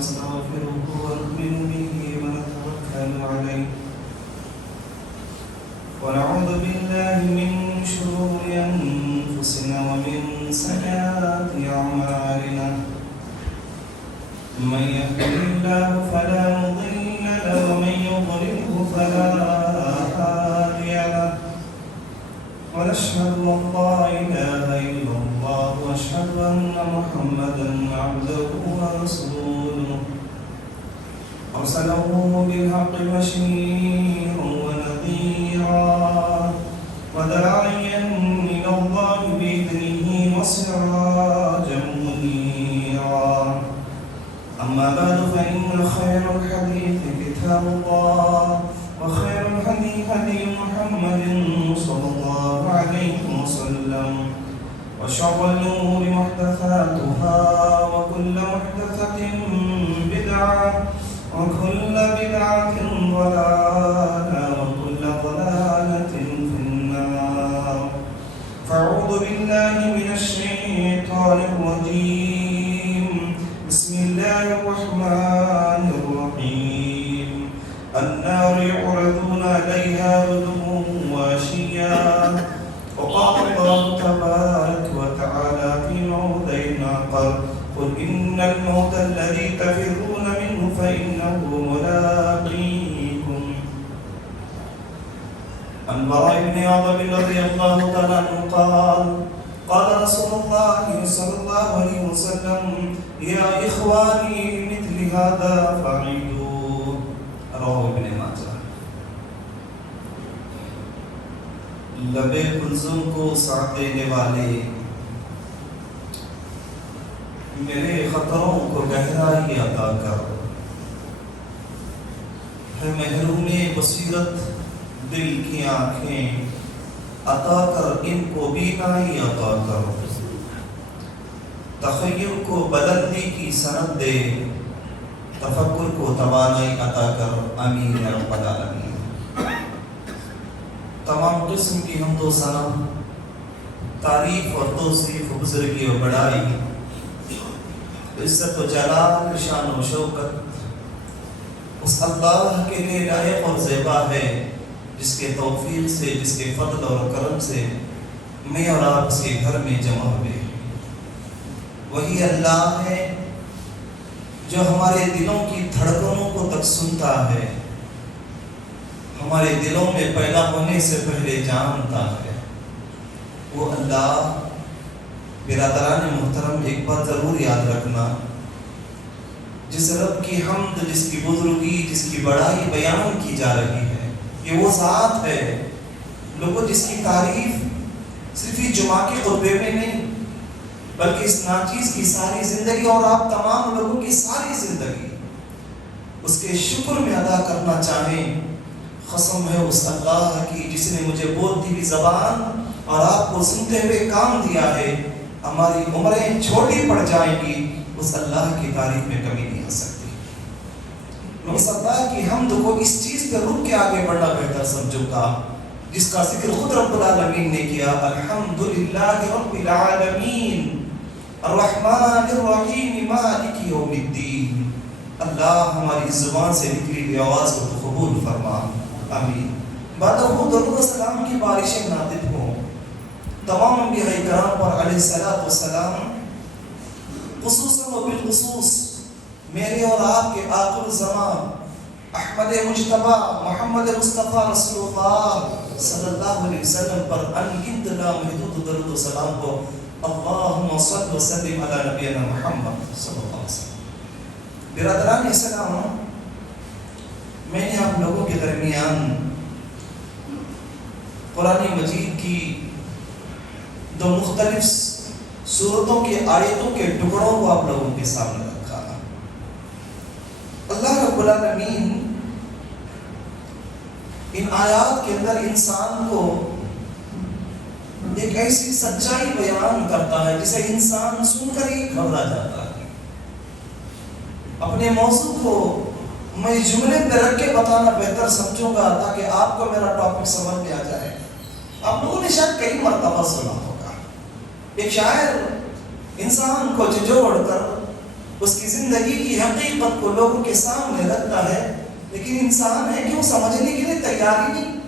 ونستغفره ونؤمن به ونتوكل عليه ونعوذ بالله من شرور أنفسنا ومن سيئات أعمالنا من يهده الله فلا مضل له ومن يضلله فلا هادي له ونشهد أن لا إله إلا الله وأشهد أن محمدا عبده ورسوله أرسله بالحق بشيرا ونذيرا وداعيا إلى الله بإذنه وسراجا منيرا أما بعد فإن خير الحديث كتاب الله وخير الهدي هدي محمد صلى الله عليه وسلم وشر الأمور محدثاتها وكل محدثة بدعة وكل بدعة ضلالة وكل ضلالة في النار فأعوذ بالله من الشيطان الرجيم بسم الله الرحمن الرحيم النار يعرضون عليها غدوا وعشيا وقال الله تبارك وتعالى في موضع آخر قل إن الموت الذي تفرون منه فإنه ملاقيكم عن براء بن عازب رضي الله تعالى عنه قال قال رسول الله صلى الله عليه وسلم يا إخواني مثل هذا فعيدوا رواه ابن ماجہ. لبے کلثوم کو ساتھ دینے والے میرے خطروں کو گہرائی عطا کر، ہے محروم بصیرت دل کی آنکھیں عطا کر، ان کو بینائی عطا کر، تخیل کو بلندی کی سند دے، تفکر کو توانائی عطا کر، آمین یا رب العالمین. تمام قسم کی حمد و ثنا، تعریف اور توصیف، بزرگی اور بڑائی، عزت و جلال، شان و شوکت اس اللہ کے لیے لائق اور زیبا ہے جس کے توفیق سے، جس کے فضل اور کرم سے میں اور آپ اس کے گھر میں جمع ہوئے. وہی اللہ ہے جو ہمارے دلوں کی دھڑکنوں کو تک سنتا ہے، ہمارے دلوں میں پیدا ہونے سے پہلے جانتا ہے. وہ اللہ برادران محترم ایک بات ضرور یاد رکھنا، جس رب کی حمد، جس کی بزرگی، جس کی بڑائی بیان کی جا رہی ہے، یہ وہ ذات ہے لوگوں جس کی تعریف صرف ہی جمعہ کے خطبے میں نہیں بلکہ اس ناچیز کی ساری زندگی اور آپ تمام لوگوں کی ساری زندگی اس کے شکر میں ادا کرنا چاہیں. قسم ہے اس اللہ کی جس نے مجھے بولتی ہوئی زبان اور آپ کو سنتے ہوئے کام دیا ہے. ہماری عمریں چھوٹی پڑ جائیں گی، اس اللہ کی تعریف میں کمی نہیں آ سکتی. میں اس اللہ کی حمد کو اس چیز پہ رک کے آگے بڑھنا بہتر سمجھوں گا جس کا ذکر خود رب العالمین نے کیا، الحمدللہ رب العالمین الرحمن الرحیم مالک یوم الدین. اللہ ہماری زبان سے نکلی ہوئی آواز کو قبول فرما، آمین. بعد وہ درود و سلام کی بارشیں نازل ہوں تمام انبیاء کرام پر علیہ السلام، خصوصاً و بالخصوص میرے اور آپ کے آخر الزمان احمد مجتبی محمد مصطفیٰ رسول اللہ صلی اللہ علیہ وسلم پر انگنت لامحدود درود و سلام کو. اللہم صل وسلم علی نبینا محمد صلی اللہ علیہ وسلم. برادران اسلام، میں نے آپ لوگوں کے درمیان قرآن مجید کی دو مختلف سورتوں کے آیتوں کے ٹکڑوں کو آپ لوگوں کے سامنے رکھا. اللہ رب العالمین ان آیات کے اندر انسان کو ایک ایسی سچائی بیان کرتا ہے جسے انسان سن کر ہی گھبرا جاتا ہے. اپنے موضوع کو میں جملے پہ رکھ کے بتانا بہتر سمجھوں گا تاکہ آپ کو میرا ٹاپک سمجھ میں آ جائے. آپ لوگوں نے شاید کئی مرتبہ سنا ہوگا، ایک شاعر انسان کو جھنجھوڑ کر اس کی زندگی کی حقیقت کو لوگوں کے سامنے رکھتا ہے، لیکن انسان ہے کہ وہ سمجھنے کے لیے تیار ہی نہیں،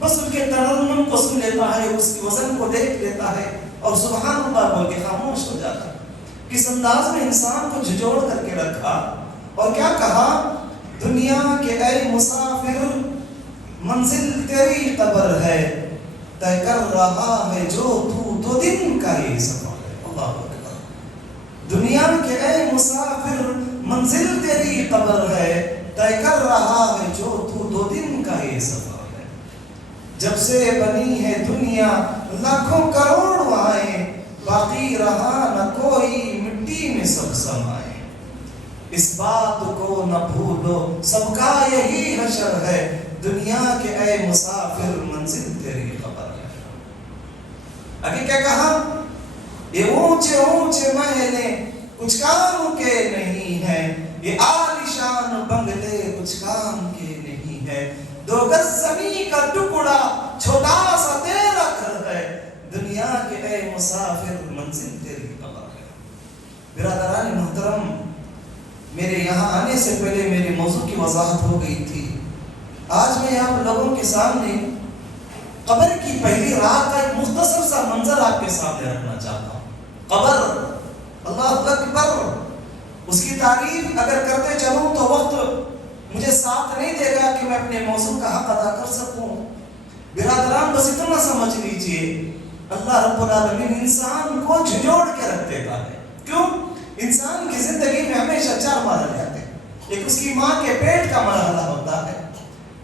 بس ان کے ترنم کو سن لیتا ہے، اس کی وزن کو دیکھ لیتا ہے اور سبحان اللہ بول کے خاموش ہو جاتا ہے۔ کس انداز میں انسان کو جھجوڑ کر کے رکھا اور کیا کہا، دنیا کے اے مسافر منزل تیری قبر ہے، طے کر رہا ہے جو تو 2 دن کا یہ سفر ہے۔ اللہ اکبر۔ دنیا کے اے مسافر منزل تیری قبر ہے، طے کر رہا ہے جو تو 2 دن کا یہ سفر ہے۔ جب سے بنی ہے دنیا لاکھوں کروڑ آئے، باقی رہا نہ کوئی مٹی میں سب سمائے۔ اس بات کو نہ بھولو سب کا یہی حشر ہے، دنیا کے اے مسافر منزل تیری قبر ہے۔ آگے کیا کہا، یہ اونچے اونچے محلے کچھ کام کے نہیں ہیں، یہ عالیشان بنگلے کچھ کام کے نہیں ہے، 2 گز زمین کا ٹکڑا چھوٹا سا تیرا گھر ہے، دنیا کے اے مسافر منزل تیری قبر ہے۔ برادران محترم، میرے یہاں آنے سے پہلے میرے موضوع کی وضاحت ہو گئی تھی۔ آج میں آپ لوگوں کے سامنے قبر کی پہلی رات کا ایک مختصر سا منظر آپ کے سامنے رکھنا چاہتا ہوں۔ قبر، اللہ اکبر، اس کی تعریف اگر کرتے چلوں تو وقت مجھے ساتھ نہیں دے گا کہ میں اپنے موضوع کا حق ادا کر سکوں۔ برادران بس اتنا سمجھ لیجئے، اللہ رب العالمین انسان کو جھجوڑ کے رکھ دیتا ہے۔ کیوں؟ انسان کی زندگی میں ہمیشہ 4 مرحلے آتے ہیں۔ ایک اس کی ماں کے پیٹ کا مرحلہ ہوتا ہے،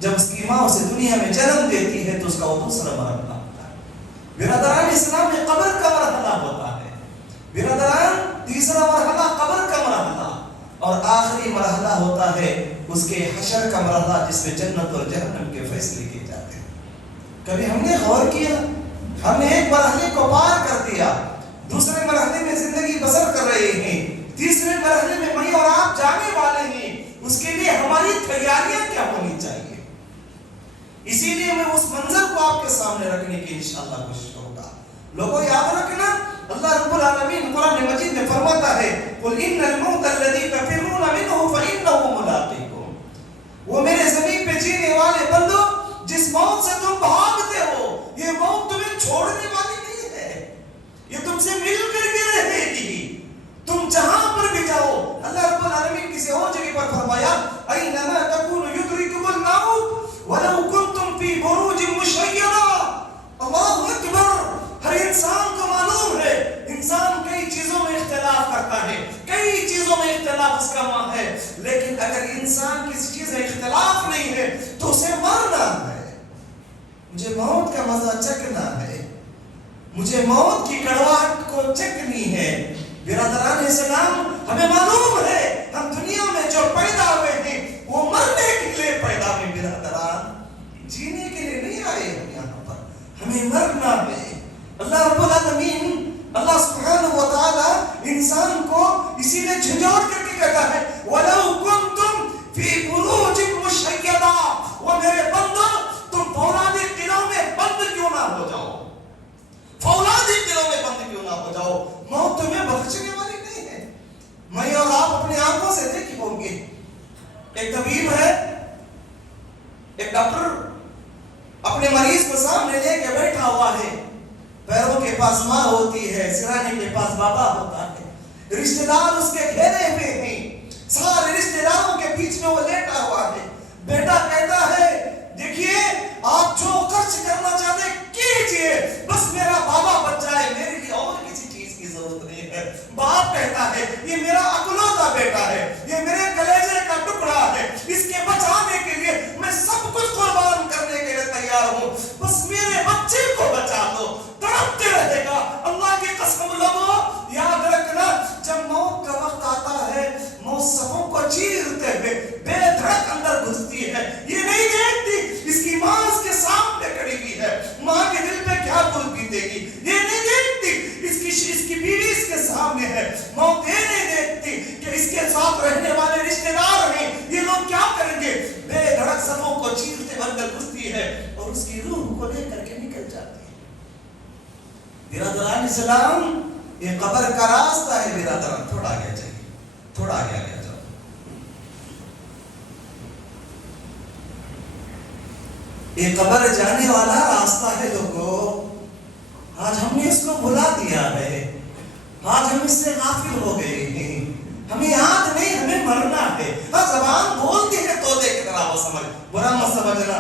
جب اس کی ماں اسے دنیا میں جنم دیتی ہے تو اس کا وہ دوسرا مرحلہ ہوتا ہے۔ برادران اسلام میں قبر کا مرحلہ ہوتا ہے۔ برادران تیسرا مرحلہ قبر کا مرحلہ، اور آخری مرحلہ ہوتا ہے اس کے حشر کا مرحلہ، جس میں جنت اور جہنم کے فیصلے کیے جاتے ہیں۔ کبھی ہم نے غور کیا، ہم نے ایک مرحلے کو پار کر دیا، دوسرے مرحلے میں زندگی بسر کر رہے ہیں، تیسرے مرحلے میں میں اور آپ جانے والے ہیں، اس کے لیے ہماری تیاریاں کیا ہونی چاہیے؟ اسی لیے میں اس منظر کو آپ کے سامنے رکھنے کی انشاءاللہ کوشش کروں گا۔ لوگوں یاد رکھنا، اللہ رب العالمین قرآن مجید میں فرماتا ہے قُلْ إِنَّ الْمَوْتَ الَّذِي تَفِرُّونَ مِنْهُ فَإِنَّهُ مُلَاقِيكُمْ۔ وہ میرے زمین پہ جینے والے بندو، جس موت سے تم بھاگتے ہو، یہ موت تمہیں چھوڑنے والی نہیں ہے، یہ تم سے مل کر کے رہے گی، تم جہاں پر بھی جاؤ۔ اللہ رب العالمین کسی اور جگہ پر فرمایا أَيْنَمَا تَكُونُ يُدْرِكُمُ الْمَوْتُ وَلَوْ كُنْتُمْ فِي بُرُوجٍ مُشَيَّدَةٍ۔ اللہ اکبر۔ ہر انسان کو معلوم ہے انسان کئی چیزوں میں اختلاف کرتا ہے، کئی چیزوں میں اختلاف اس کا ماں ہے، لیکن اگر انسان کسی چیز میں اختلاف نہیں ہے تو اسے مرنا ہے۔ مجھے موت کا مزہ چکھنا ہے، مجھے موت کی کڑواہٹ کو چکھنی ہے۔ برادران اسلام، ہمیں معلوم ہے ہم دنیا میں جو پیدا ہوئے ہیں وہ مرنے کے لیے پیدا ہوئے، برادران جینے کے لیے نہیں آئے ہم یہاں پر، ہمیں مرنا ہے۔ اللہ رب العالمین، اللہ سبحانہ و تعالی انسان کو اسی لیے جھنجھوڑ کر کے کہتا ہے وَلَوْ كُنْتُمْ فِي بُرُوجٍ مُشَيَّدَةٍ۔ وہ میرے بندو، تم فولادی قلعوں میں بند کیوں نہ ہو جاؤ، فولادی قلعوں میں بند کیوں نہ ہو جاؤ، موت تمہیں بخشنے والی نہیں ہے۔ میں اور آپ اپنی آنکھوں سے دیکھے ہوں گے، ایک طبیب ہے، ایک ڈاکٹر اپنے مریض کو سامنے لے کے بیٹھا ہوا ہے، پیروں کے پاس ماں ہوتی ہے، سرانے کے پاس بابا ہوتا ہے، رشتہ دار اس کے گھیرے ہوئے ہیں، سارے رشتہ داروں کے بیچ میں وہ لیٹا ہوا ہے۔ بیٹا کہتا ہے دیکھیے آپ جو خرچ کرنا چاہتے کیجئے، بس میرا بابا بچ جائے، میرے لیے اور کسی چیز کی ضرورت نہیں ہے۔ باپ کہتا ہے یہ میرا اکلوتا بیٹا ہے، یہ میرے کلیجے کا ٹکڑا ہے، اس کے بچانے کے لیے میں سب کچھ قربان کرنے کے لیے تیار ہوں، بس میرے بچے کو بچا دو۔ تڑپتے رہے گا۔ اللہ کی قسم لوگوں یاد رکھنا، جب موت کا وقت آتا ہے موت صفوں کو چیرتے ہوئے بے دھڑک اندر گھستی ہے، یہ نہیں دیکھتی اس کی ماں اس کے سامنے کھڑی ہوئی ہے، ماں کے دل پہ کیا دل بیتے گی، یہ نہیں دیکھتی اس کی بیوی اس کے سامنے ہے، موت یہ نہیں دیکھتی کہ اس کے ساتھ رہنے والے رشتہ دار ہیں، یہ لوگ کیا کریں گے، بے دھڑک صفوں کو چیرتے ہوئے اندر گھستی ہے اور اس کی روح کو لے کر کے نکل جاتی ہے۔ برادران اسلام، یہ قبر کا راستہ ہے، برادران تھوڑا آگے چاہیے، تھوڑا آگے آ جاؤ. یہ قبر جانے والا راستہ ہے لوگوں. آج ہم نے اس کو بھلا دیا ہے. آج ہم اس سے غافل ہو گئے ہیں. ہمیں یاد نہیں ہمیں مرنا ہے. ہاں زبان بولتی ہے طوطے کی طرح، وہ سمجھ برا مت سمجھنا.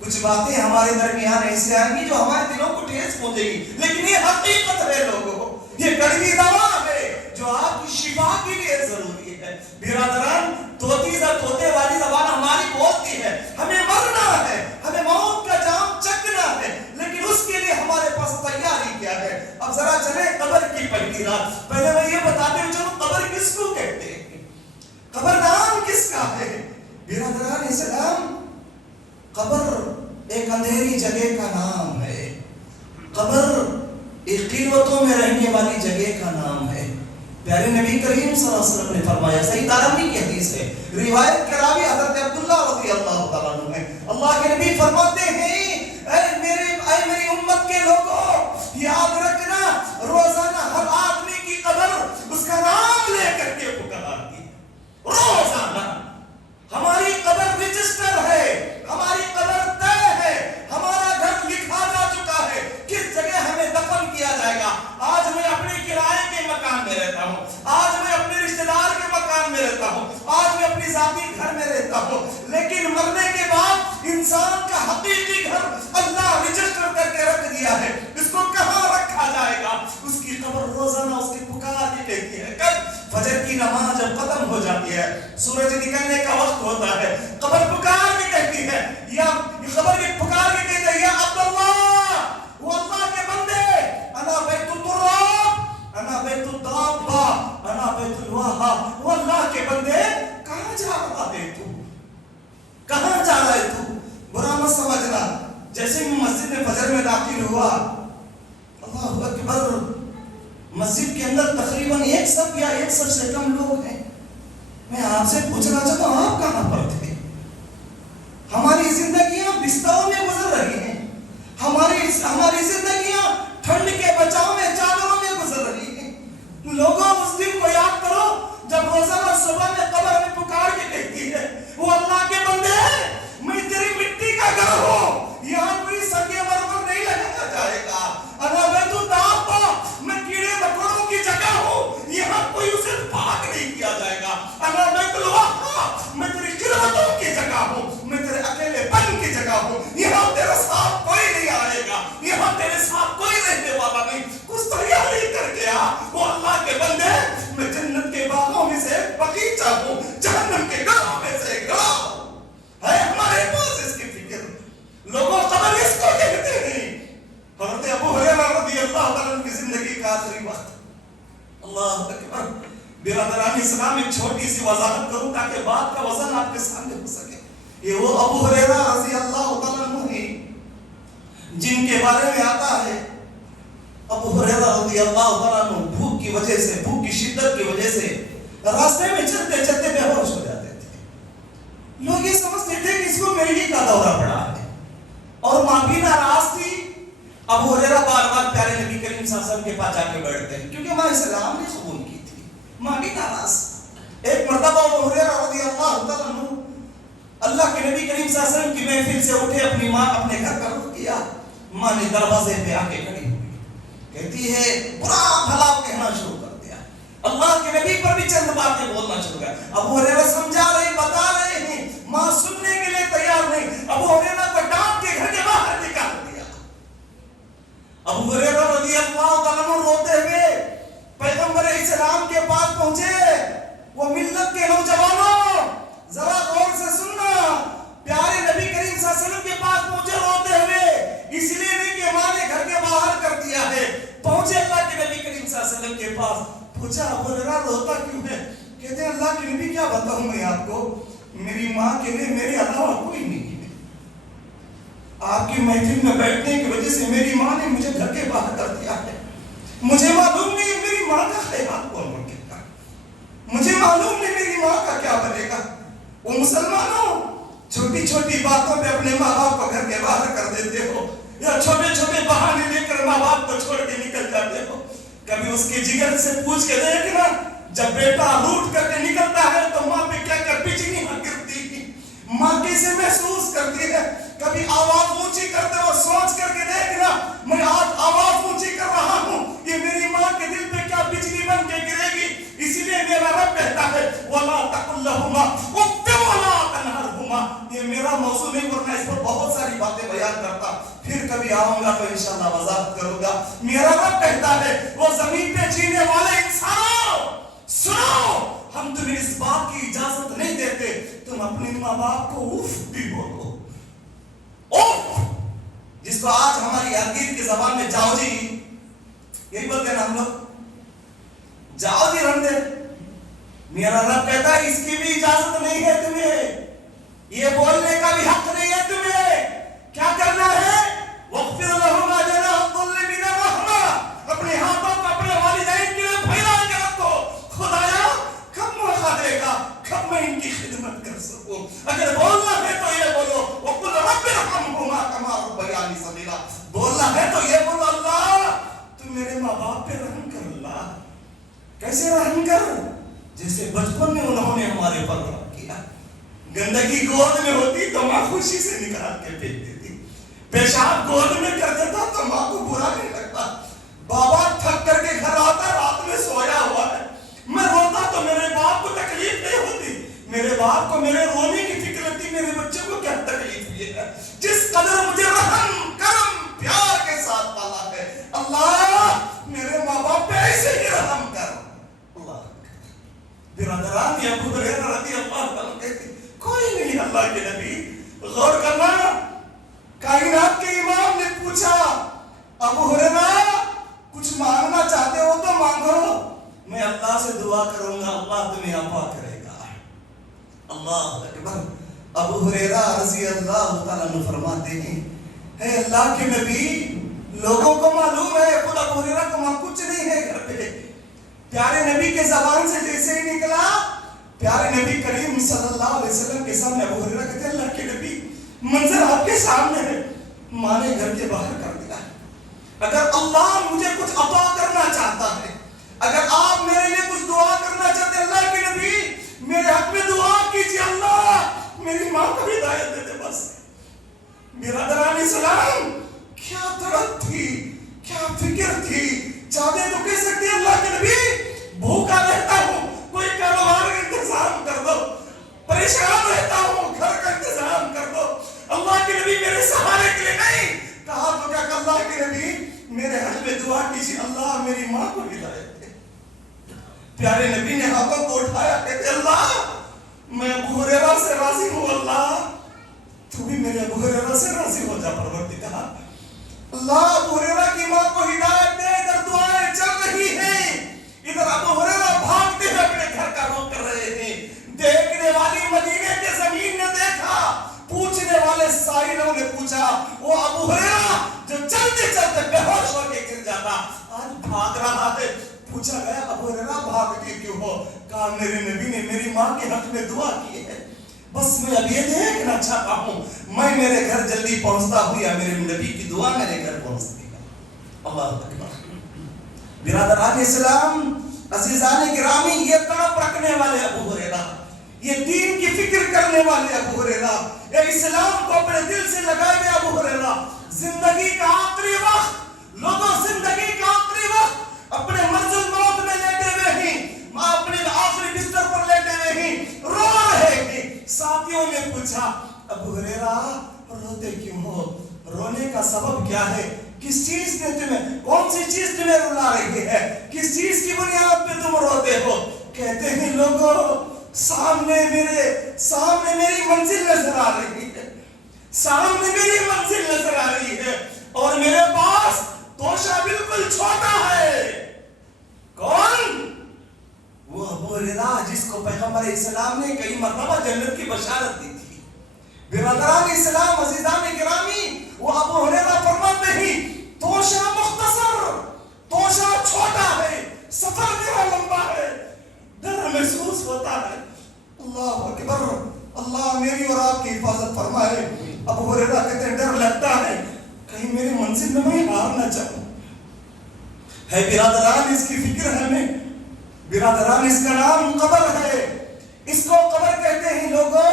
کچھ باتیں ہمارے درمیان ایسے آئیں گی جو ہمارے دلوں کو ٹھیس پہنچے گی، لیکن یہ حقیقت ہے لوگوں. یہ کڑوی دوا ہے جو آپ کی شفا کے لیے ضروری ہے. برادران، طوطے والی زبان ہماری بولتی ہے ہمیں مرنا ہے، ہمیں موت کا جام چکنا ہے، لیکن اس کے لیے ہمارے پاس تیاری کیا ہے؟ اب ذرا چلیں قبر کی پہلی رات. پہلے میں یہ بتاتے ہوئے چلوں قبر کس کو کہتے ہیں، قبر نام کس کا ہے؟ برادران اسلام، قبر ایک اندھیری جگہ کا نام ہے. قبر ایک قلوتوں میں رہنے والی جگہ کا نام ہے. پیارے نبی کریم صلی اللہ علیہ وسلم نے فرمایا، صحیح دارمی کی حدیث ہے، روایت کے راوی حضرت عبداللہ رضی اللہ تعالیٰ عنہ ہے. اللہ کے نبی فرماتے ہیں، اے میری امت کے لوگوں، یاد رکھنا روزانہ ہر آدمی کی قبر اس کا نام لے کر کے پکارتی ہے. روزانہ ہماری قبر رجسٹر ہے، ہماری قبر طے ہے، ہمارا گھر لکھا جا چکا ہے کس جگہ ہمیں دفن کیا جائے گا. آج میں اپنے کرائے کے مکان میں رہتا ہوں، آج میں اپنے رشتہ دار کے مکان میں رہتا ہوں، آج میں اپنی ذاتی گھر میں رہتا ہوں، لیکن مرنے کے بعد انسان کا حقیقی گھر اللہ رجسٹر کر کے رکھ دیا ہے. اس کو کہاں رکھا جائے گا؟ اس کی قبر روزانہ اس کی پکار ہی کہتی ہے. کب؟ فجر کی نماز جب ختم ہو جاتی ہے، سورج نکلنے کا وقت ہوتا ہے، قبر پکار بھی کہتی ہے، یا قبر کی پکار بھی کہتی ہے، یا عبداللہ، وہ اللہ کے بندے، انا بیت التراب، انا بیت الدابہ، انا بیت الواحہ. وہ اللہ کے بندے، کہاں جا رہا ہے تو؟ کہاں جا رہا ہے تو؟ برا مت سمجھنا. جیسے میں مسجد میں فجر میں داخل ہوا، اللہ اکبر، مسجد کے اندر تقریباً 100 یا 100 سے کم لوگ ہیں. میں آپ سے پوچھنا چاہتا ہوں، آپ کہاں پر تھے؟ ہماری زندگیاں بستروں میں گزر رہی ہیں، ہماری زندگیاں ٹھنڈ کے بچاؤ میں چادروں میں گزر رہی ہیں. لوگوں اس دن کو یاد کرو جب روزانہ صبح میں قبر میں پکار کے کہتی ہے، وہ اللہ کے بندے، میں تیری مٹی کا گھر ہوں، یہاں کوئی سنگے مرمر نہیں لگایا جائے گا. انا بیت الدابہ، میں کیڑے مکوڑوں کی جگہ ہوں، یہاں کوئی اسے پاک نہیں کیا جائے گا. انا بیت الواحہ، میں تیری خلوتوں کی جگہ ہوں، میں تیرے اکیلے پن کی جگہ ہوں، یہاں تیرے ساتھ کوئی نہیں آئے گا، یہاں تیرے ساتھ کوئی رہنے والا نہیں. کچھ تیاری کر کے آ. وہ اللہ کے بندے، میں جنت کے باغوں میں سے ایک باغیچہ ہوں، جہنم کے گڑھوں میں سے ایک گڑھا ہوں. ہے ہمارے پاس اس کی فکر. لوگوں قبر اس کو کہتے ہیں. حضرت ابو ہریرہ رضی اللہ تعالیٰ کی زندگی کا آخری وقت. اللہ اکبر. برادران اسلام، ایک چھوٹی سی وضاحت کروں تاکہ بات کا وزن آپ کے سامنے ہو سکے. یہ وہ ابو ہریرہ رضی اللہ تعالیٰ عنہ ہیں جن کے بارے میں آتا ہے، ابو ہریرہ رضی اللہ تعالیٰ عنہ بھوک کی وجہ سے، بھوک کی شدت کی وجہ سے راستے میں چلتے چلتے بے ہوش ہو جاتے تھے. لوگ یہ سمجھتے تھے کہ اس کو مرگی کا دورہ پڑا ہے، اور ماں بھی ناراض تھی. ابو ہریرہ بار بار پیارے نبی کریم صلی اللہ علیہ وسلم کے پاس جا کے بیٹھتے ہیں کیونکہ ماں اسلام نے قبول کی تھی. ماں بھی ناراض. ایک مرتبہ ابو ہریرہ رضی اللہ تعالیٰ عنہ اللہ کے نبی کریم صلی اللہ علیہ وسلم کی محفل سے اٹھے، اپنی ماں اپنے گھر کا رخ کیا. ماں نے دروازے پہ آ کے کھڑی ہوئی، کہتی ہے برا بھلا کہنا شروع کر دیا. اللہ کے نبی پر بھی چند باتیں بولنا شروع کر. ابو ہریرہ سمجھا رہے، بتا رہے ہیں، ماں سننے کے لیے تیار نہیں. ابو ہریرہ کو ڈانٹ کے گھر کے باہر نکال دیا. ابو ہریرہ رضی اللہ تعالیٰ عنہ روتے ہوئے پیغمبر اسلام کے پاس پہنچے. وہ ملت کے نوجوانوں ذرا غور سے سننا، پیارے نبی کریم صلی اللہ علیہ وسلم کے پاس پہنچے روتے ہوئے، اس لیے نہیں کہ ماں نے گھر کے باہر کر دیا ہے. پہنچے اللہ کے نبی کریم صلی اللہ علیہ وسلم کے پاس. پوچھا ابو ہریرہ روتا کیوں ہے؟ کہتے ہیں اللہ کے نبی کیا بتاؤں میں آپ کو، میری ماں کے لیے میرے علاوہ کوئی نہیں ہے. آپ کی محفل میں بیٹھنے کی وجہ سے میری ماں نے مجھے گھر کے باہر کر دیا ہے. مجھے معلوم نہیں میری ماں کا خیال کون رکھے گا، مجھے معلوم نہیں میری ماں کا کیا بنے گا. وہ مسلمانوں، چھوٹی چھوٹی باتوں پہ اپنے ماں باپ کو گھر کے باہر کر دیتے ہو، یا چھوٹے چھوٹے بہانے لے کر ماں باپ کو چھوڑ کے نکل جاتے ہو. کبھی اس کے جگر سے پوچھ کے دیکھنا، جب بیٹا روٹ کر کے نکلتا ہے تو ماں پہ کیا کیا بجلی گرتی، ماں کیسے محسوس کرتی ہے. کبھی آواز اونچی کرتے اور سوچ کر کے دیکھنا، میں آج آواز اونچی کر رہا ہوں، یہ میری ماں کے دل پہ کیا بجلی بن کے گرے گی. اسی لیے میرا رب کہتا ہے وَلَا تَقُلْ لَهُمَا اُفٍّ وَلَا تَنْهَرْهُمَا. یہ میرا موضوع نہیں، ورنہ اس پر بہت ساری باتیں بیان کرتا، پھر کبھی آؤں گا تو انشاءاللہ وضاحت کروں گا. میرا رب کہتا ہے وہ زمین پہ جینے والے انسانوں سنو، ہم تمہیں اس بات کی اجازت نہیں دیتے تم اپنے ماں باپ کو اف بھی بولو. اف جس کو آج ہماری عربی کی زبان میں جاؤ جی یہی بولتے ہیں ہم لوگ، جاؤ جی رن دے. میرا رب کہتا ہے اس کی بھی اجازت نہیں ہے تمہیں، یہ بولنے کا بھی حق نہیں ہے تمہیں. کیا کرنا ہے؟ وَاغْفِرْ لَهُمَا جَنَاحَ الذُّلِّ مِنَ الرَّحْمَةِ. اپنے ہاتھوں کو اپنے والدین کے لیے پھیلا کے رکھو. خدایا کب موقع دے گا، کب میں ان کی خدمت کر سکوں. اگر بولنا ہے تو یہ بولو وَقُلْ رَبِّ ارْحَمْهُمَا كَمَا رَبَّيَانِي صَغِيرًا. بولنا ہے تو یہ بولو اللہ تو میرے ماں باپ پہ رحم کر. اللہ کیسے رحم کر؟ جیسے بچپن میں انہوں نے ہمارے پر رحم کیا. گندگی گود میں ہوتی تو ماں خوشی سے نکال کے پھینک دیتی، پیشاب گود میں کر دیتا تو ماں کو برا نہیں لگتا. بابا تھک کر کے گھر آتا رات میں سویا ہوا ہے، میں روتا تو میرے باپ کو تکلیف نہیں ہوتی، میرے باپ کو میرے رونے کی فکر ہوتی، میرے بچے کو کیا تکلیف ہوئی ہے. جس قدر مجھے رحم کرم پیار کے ساتھ پالا ہے اللہ، میرے ماں باپ پہ ایسے ہی رحم کر. اللہ برادران ابو ہریرہ رضی اللہ عنہ کہتے کوئی نہیں اللہ کے نبی. غور کرنا، کائنات کے امام نے پوچھا ابو ہریرہ کچھ مانگنا چاہتے ہو تو مانگو، میں اللہ سے دعا کروں گا اللہ تمہیں عطا کرے گا. اللہ اکبر. ابو ہریرہ رضی اللہ تعالیٰ عنہ فرماتے ہیں اے اللہ کے نبی لوگوں کو معلوم ہے خود ابو ہریرہ کو وہاں کچھ نہیں ہے گھر پہ. پیارے نبی کے زبان سے جیسے ہی نکلا پیارے نبی کریم صلی اللہ علیہ وسلم کے سامنے ابو ہریرہ کہتے ہیں اللہ کے نبی منظر آپ کے سامنے ہے، ماں نے گھر کے باہر کر دیا ہے. اگر اللہ مجھے کچھ عطا کرنا چاہتا ہے، اگر آپ میرے لیے کچھ دعا کرنا چاہتے ہیں اللہ کے نبی میرے حق میں دعا کیجیے، اللہ میری ماں کو بھی ہدایت دے دے. بس برادران اسلام کیا تڑپ تھی، کیا فکر تھی. چاہتے تو کہہ سکتے ہیں اللہ کے نبی بھوکا رہتا ہوں کوئی کاروبار کا انتظام کر دو، پریشان رہتا ہوں گھر کا انتظام کر دو. اللہ کے نبی میرے سہارے کے لیے نہیں کہا تو کیا کہ اللہ کے نبی میرے حق میں دعا کیجیے اللہ میری ماں کو ہدایت دے. پیارے نبی نے ہاتھوں کو اٹھایا کہتے اللہ میں ابو ہریرہ سے راضی ہوں، اللہ تو بھی میرے ابو ہریرہ سے راضی ہو جا پروردگار. اللہ ابو ہریرہ کی ماں کو ہدایت دے. ادھر دعائیں چل رہی ہیں، ادھر ابو ہریرہ بھاگتے ہوئے اپنے گھر کا رخ کر رہے ہیں. دیکھنے والی مدینے کے زمین نے دیکھا، پوچھنے والے سائلوں نے پوچھا، وہ ابو ہریرہ جو چلتے چلتے بے ہوش ہو کے گر جاتا آج بھاگ رہا ہے. پوچھا گیا ابو ہریرہ بھاگتے کیوں ہو؟ کہا میرے نبی نے میری ماں کے حق میں دعا کی ہے، بس میں اب یہ دیکھنا چاہتا ہوں میں میرے گھر جلدی پہنچتا ہوں یا میرے نبی کی دعا میرے گھر پہنچتی ہے. اللہ اکبر. برادران اسلام عزیزان گرامی یہ تڑپ رکھنے والے ابو ہریرہ، یہ دین کی فکر کرنے والے ابو ہریرہ، یہ اسلام کو اپنے دل سے لگائے ہوئے ابو ہریرہ، زندگی کا آخری وقت لوگوں زندگی کا آخری وقت اپنے منزل موت میں لیٹے ہوئے ہیں، اپنے آخری بستر پر لیٹے ہوئے ہیں، رو رہے ہیں. ساتھیوں نے پوچھا ابو ہریرہ روتے کیوں ہو؟ رونے کا سبب کیا ہے؟ کس چیز نے تمہیں، کون سی چیز تمہیں رلا رہی ہے؟ کس چیز کی بنیاد پہ تم روتے ہو؟ کہتے ہیں لوگوں سامنے میری منزل نظر آ رہی ہے، سامنے میری منزل نظر آ رہی ہے اور میرے پاس توشہ بالکل چھوٹا ہے. کون؟ وہ ابو ہریرہ جس کو پیغمبر اسلام نے کئی مرتبہ جنت کی بشارت دی تھی. برادران اسلام عزیزان گرامی وہ ابو ہریرہ فرماتے ہیں توشہ مختصر، توشہ چھوٹا ہے، سفر میرا لمبا ہے، ڈر محسوس ہوتا ہے. اللہ اکبر. اللہ میری اور آپ کی حفاظت فرمائے. ابو ہریرہ کہتے ہیں ڈر لگتا ہے کہیں میری منزل میں میں ہار نہ جاؤں. ہے برادران اس کی فکر ہے ہمیں. برادران اس کا نام قبر ہے، اس کو قبر کہتے ہیں لوگوں۔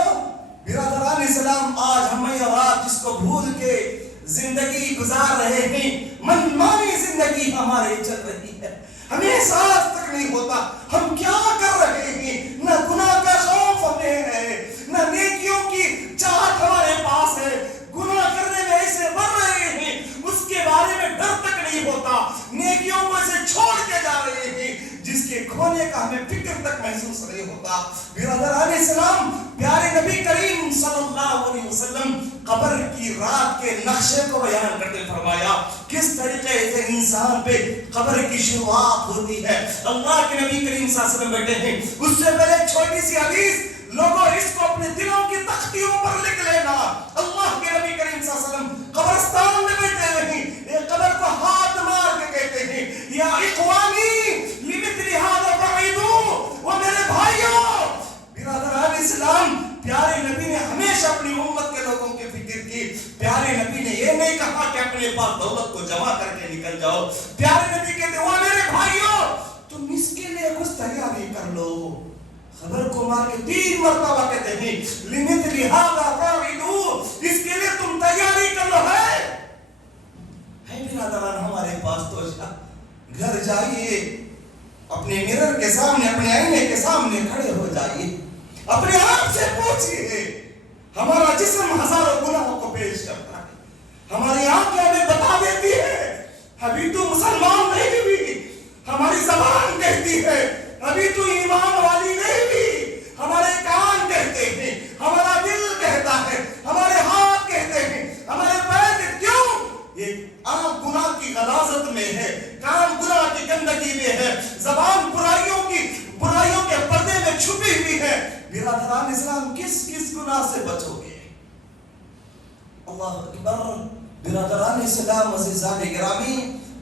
برادران اسلام آج ہمیں اور آپ جس کو بھول کے زندگی گزار رہے ہیں، منمانی زندگی ہمارے چل رہی ہے، ہمیں احساس تک نہیں ہوتا ہم کیا کر رہے ہیں، نہ گناہ کا خوف ہمیں ہے، نہ نیکیوں کی چاہت ہمارے پاس ہے، گناہ کرنے میں ایسے بڑھ رہے ہیں اس کے بارے میں ڈر تک نہیں ہوتا، نیکیوں کو ایسے چھوڑ کے جا رہے ہیں جس کے کھونے کا ہمیں فکر تک محسوس نہیں ہوتا۔ برادران اسلام، پیارے نبی کریم صلی اللہ علیہ وسلم قبر کی رات کے نقشے کو بیان کرتے فرمایا کس طریقے سے انسان پہ قبر کی شروعات ہوتی ہے۔ اللہ کے نبی کریم صلی اللہ علیہ وسلم بیٹھے ہیں، اس سے پہلے ایک چھوٹی سی حدیث لوگوں اس کو اپنے دلوں کی تختیوں پر لکھ لینا۔ اللہ کے نبی کریم صلی اللہ علیہ وسلم قبرستان میں بیٹھے ہوئے ہیں، ایک قبر کو ہاتھ مار کے کہتے ہیں یا اخوانی لمثل هذا فعیدوا، وہ میرے بھائیوں۔ برادران اسلام، پیارے نبی نے ہمیشہ اپنی امت کے لوگوں کی فکر کی۔ پیارے نبی نے یہ نہیں کہا کہ اپنے پاس دولت کو جمع کر کے نکل جاؤ، پیارے نبی کہتے وہ میرے بھائیوں تم اس کے لیے کچھ تیاری کر لو۔ خبر کو مار کے 3 مرتبہ کہتے ہیں لمثل هذا فعیدوا، اس کے لیے تم تیاری کر لو۔ ہے برادران ہمارے پاس تو گھر جائیے، اپنے میرر کے سامنے، اپنے آئینے کے سامنے کھڑے ہو جائیے، اپنے آپ سے پوچھئے ہمارا جسم ہزاروں گناہوں کو پیش کرتا ہے، ہماری آنکھیں ہمیں بتا دیتی ہے ابھی تو مسلمان نہیں ہوئی، ہماری زبان کہتی ہے ابھی تو ایمان والی نہیں ہوئی، ہمارے کان کہتے ہیں، ہمارا دل کہتا ہے، ہمارے ہاتھ کہتے ہیں، ہمارے پیر کہتے، کیوں؟ یہ آنکھ گناہ کی غلاظت میں ہے، کان گناہ کی گندگی میں ہے، زبان برائیوں کے پردے میں چھپی ہوئی ہے۔ برادران اسلام کس گناہ سے بچو گے؟ اللہ اکبر۔ برادران اسلام عزیزان گرامی،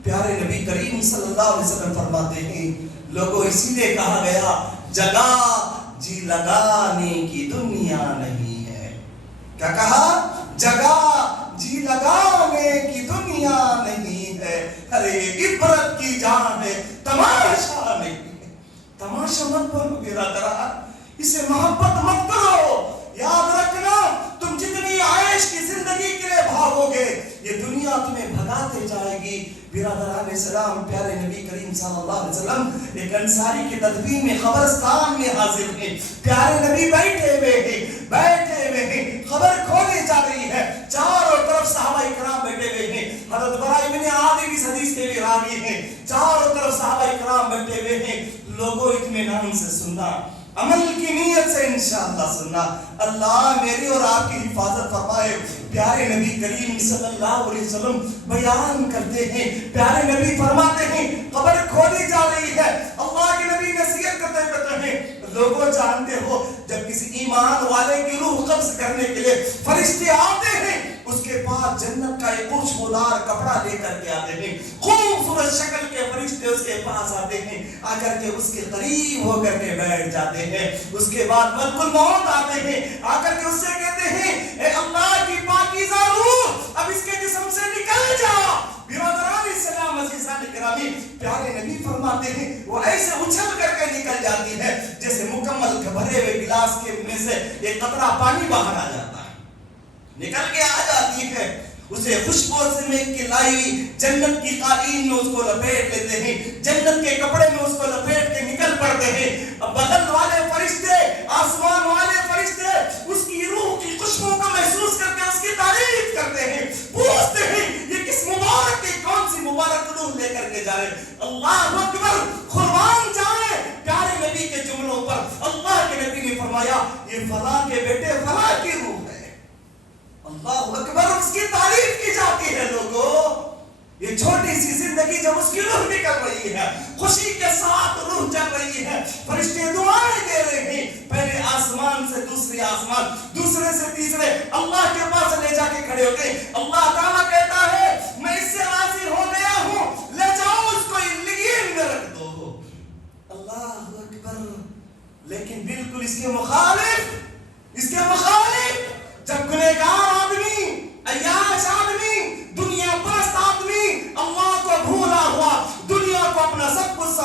پیارے نبی کریم صلی اللہ علیہ وسلم فرماتے ہیں لوگوں اسی لیے کہا گیا جگہ جی لگانے کی دنیا نہیں ہے۔ کیا کہا؟ جگہ جی لگانے کی دنیا نہیں ہے، ارے عبرت کی جان ہے، تماشا نہیں ہے۔ تماشا مت کرو برادران، اسے محبت مت کرو۔ یاد رکھنا تم جتنی عیش کی زندگی کے لیے بھاگو گے یہ دنیا تمہیں بھگاتے جائے گی۔ برادران اسلام، پیارے نبی کریم صلی اللہ علیہ وسلم ایک انصاری کی تدبیر میں قبرستان میں حاضر ہیں، پیارے نبی بیٹھے ہوئے ہیں، خبر کھولی جا رہی ہے، چاروں طرف صحابہ کرام بیٹھے ہوئے ہیں، حضرت براء بن عازب اس حدیث کے بھی راوی ہیں، چاروں طرف صحابہ کرام بیٹھے ہوئے ہیں۔ لوگوں اطمینان سے سننا، عمل کی نیت سے انشاءاللہ سننا، اللہ میری اور آپ کی حفاظت فرمائے۔ پیارے نبی کریم صلی اللہ علیہ وسلم بیان کرتے ہیں، پیارے نبی فرماتے ہیں قبر کھولی جا رہی ہے، اللہ کے نبی نصیحت کرتے ہیں لوگوں جانتے ہو جب کسی ایمان والے کی روح قبض کرنے کے لیے فرشتے آتے ہیں اس کے پاس جنت کا ایک خوشبودار کپڑا لے کر کے آتے ہیں، خوبصورت شکل کے فرشتے اس کے پاس آتے ہیں، آ کر کے اس کے قریب ہو کر کے بیٹھ جاتے ہیں، اس کے بعد ملک الموت آتے ہیں، آ کر کے اس سے کہتے ہیں اے اللہ کی پاکیزہ روح اب اس کے جسم سے نکل جا۔ برادران اسلام عزیزان گرامی، پیارے نبی فرماتے ہیں وہ ایسے اچھل کر کے نکل جاتی ہے جیسے مکمل بھرے ہوئے گلاس کے میں سے ایک قطرہ پانی باہر آ جاتا ہے، نکل کے آ جاتی ہے، اسے خوشبو سے میں لائی ہوئی جنت کی قالین میں اس کو لپیٹ لیتے ہیں، جنت کے کپڑے میں اس کو لپیٹ کے نکل پڑتے ہیں، بغل والے فرشتے، آسمان والے فرشتے اس کی روح کی خوشبو کو محسوس کر کے اس کی تعریف کرتے ہیں، پوچھتے ہیں یہ کس مبارک کی کون سی مبارک روح لے کر کے جائے۔ اللہ اکبر، قربان جائے پیارے نبی کے جملوں پر۔ اللہ کے نبی نے فرمایا یہ فلاں کے بیٹے فلاں کی روح ہے، اللہ اکبر، اس کی تعریف کی جاتی ہے۔ لوگوں یہ چھوٹی سی زندگی جب اس کی روح نکل رہی ہے، خوشی کے ساتھ روح چل رہی ہے، فرشتے دعائیں دے رہے ہیں، پہلے آسمان سے دوسرے آسمان، دوسرے سے تیسرے، اللہ کے پاس لے جا کے کھڑے ہوتے ہیں۔ اللہ تعالیٰ کہتا ہے میں اس سے راضی ہو گیا ہوں، لے جاؤ اس کو لیگین میں رکھ دو۔ اللہ اکبر، لیکن بالکل اس کے مخالف جب گنہگار آدمی، عیاش آدمی، دنیا پرست آدمی، اللہ کو بھولا ہوا، دنیا کو اپنا سب کچھ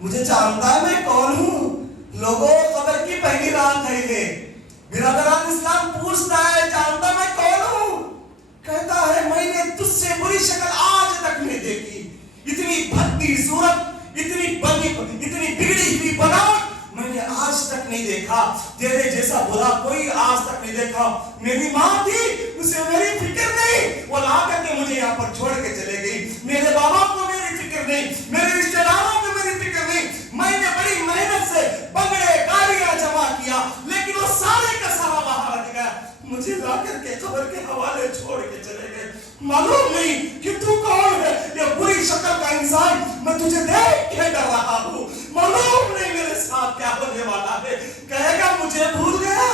مجھے جانتا ہے میں کون ہوں. لوگوں قبر کی پہلی رات ہے یہ. برادران اسلام پوچھتا ہے جانتا میں کون ہوں؟ کہتا ہے میں نے تجھ سے بری شکل آج تک نہیں دیکھی. اتنی بھدی صورت، اتنی بگڑی ہوئی بناوٹ میں نے آج تک نہیں دیکھا. تیرے جیسا برا کوئی آج تک نہیں دیکھا. میری ماں تھی، اسے میری فکر نہیں، وہ لا کر کے مجھے یہاں پر چھوڑ کے چلے گئی. میرے بابا کو میری فکر نہیں، میرے رشتہ داروں کو میری فکر نہیں. میں نے بڑی محنت سے بنگلے گاڑیاں جمع کیا، لیکن وہ سارے کا سارا باہر رہ گیا. مجھے لا کر کے قبر کے حوالے چھوڑ کے چلے گئے. معلوم نہیں کہ تو کون ہے. یہ بری شکل کا انسان میں تجھے دیکھ کے ڈر رہا ہوں. معلوم نہیں میرے ساتھ کیا ہونے والا ہے. کہے گا مجھے بھول گیا،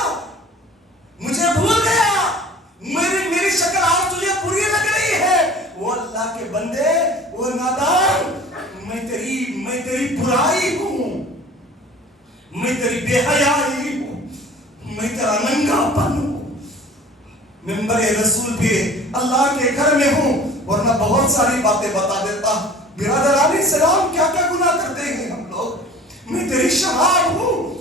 مجھے بھول گیا، میری شکل آج تجھے بری لگ رہی ہے. وہ اللہ کے بندے، وہ نادان، میں تیری برائی ہوں، میں تیری بے حیائی ہوں، میں تیرا ننگا پن ہوں. ممبر رسول پہ اللہ کے گھر میں ہوں، ورنہ بہت ساری باتیں بتا دیتا. برادران اسلام کیا کیا گناہ کرتے ہیں ہم لوگ. میں تیری شراب ہوں،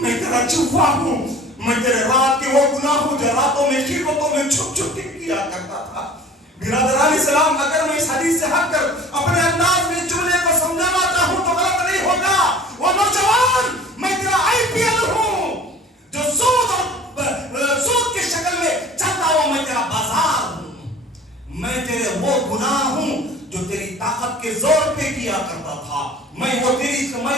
میں تیرا چوفا ہوں، میں تیرے رات کے وہ گناہ ہوں جو راتوں میں خلوتوں میں چھپ چھپ کے کیا کرتا تھا. برادران اسلام اگر میں اس حدیث سے ہٹ کر اپنے انداز میں جملے کو سمجھانا چاہوں تو غلط نہیں ہوگا. وہ نوجوان، میں تیرا IPL ہوں جو سود کی شکل میں چلتا ہوا، میں تیرا بازار ہوں. میں تیرے وہ گناہ ہوں جو تیری طاقت کے زور پہ کیا کرتا تھا. میں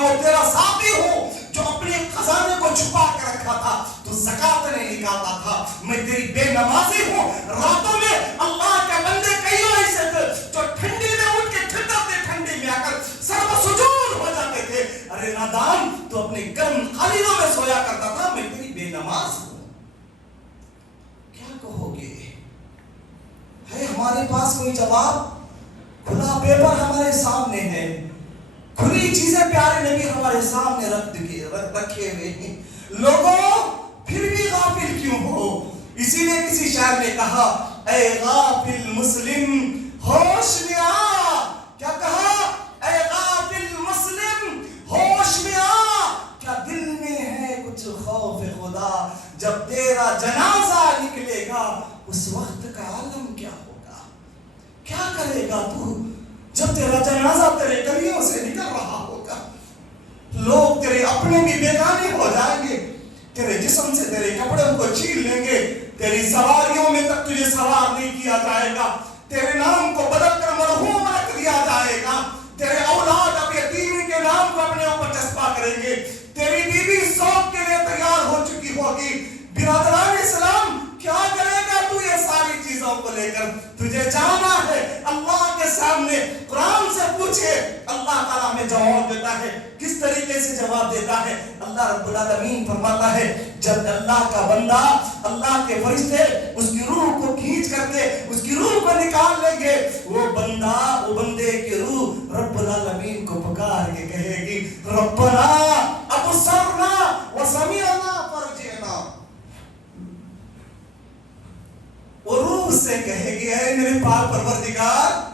وہ تیرا ساتھی ہوں جو اپنے خزانے کو چھپا کے رکھا تھا، تو زکات نہیں نکالتا تھا. میں تیری بے نمازی ہوں. راتوں میں اللہ کے بندے کئی ایسے تھے جو ٹھنڈی میں اٹھ کے ٹھنڈی میں آ کر سر پر سجود ہو جاتے تھے. ارے نادان، تو اپنے گرم قالینوں میں سویا کرتا تھا. میں تیری بے نماز ہوں. کیا کہو گے؟ ہے ہمارے پاس کوئی جواب؟ کھلا پیپر ہمارے سامنے ہے، کھلی چیزیں پیارے نبی ہمارے سامنے رکھے ہوئے ہیں. لوگوں پھر بھی غافل کیوں ہو؟ اسی لیے کسی شاعر نے کہا اے غافل مسلم ہوش میں آ. کیا کہا؟ اے غافل مسلم ہوش میں آ. کیا دل میں ہے کچھ خوف خدا؟ جب تیرا جنازہ نکلے گا اس وقت کا عالم کیا ہوگا؟ کیا کرے گا تو جب تیرا جنازہ تیرے گلیوں سے نکل رہا ہوگا؟ لوگ تیرے اپنے بھی بیگانے ہو جائیں گے. تیرے جسم سے تیرے کپڑوں کو چھین لیں گے. تیری سواریوں میں تک تجھے سوار نہیں کیا جائے گا. تیرے نام کو بدل کر مرحوم رکھ دیا جائے گا. تیرے اولاد اب یتیمی کے نام کو اپنے اوپر چسپا کریں گے. تیری بیوی سوگ کے لیے تیار ہو چکی ہوگی. برادران اسلام کیا کرے گا تو یہ ساری چیزوں کو لے کر؟ تجھے جانا ہے اللہ کے سامنے. قرآن سے پوچھے، اللہ تعالیٰ میں جواب دیتا ہے. کس طریقے سے جواب دیتا ہے؟ اللہ رب العالمین فرماتا ہے جب اللہ کا بندہ، اللہ کے فرشتے اس کی روح کو کھینچ کر کے اس کی روح کو نکال لیں گے، وہ بندے کی روح رب العالمین کو پکار کے کہے گی ربنا ابصرنا وسمعنا فرجعنا. وہ روح سے کہے گی اے میرے پاک پروردگار.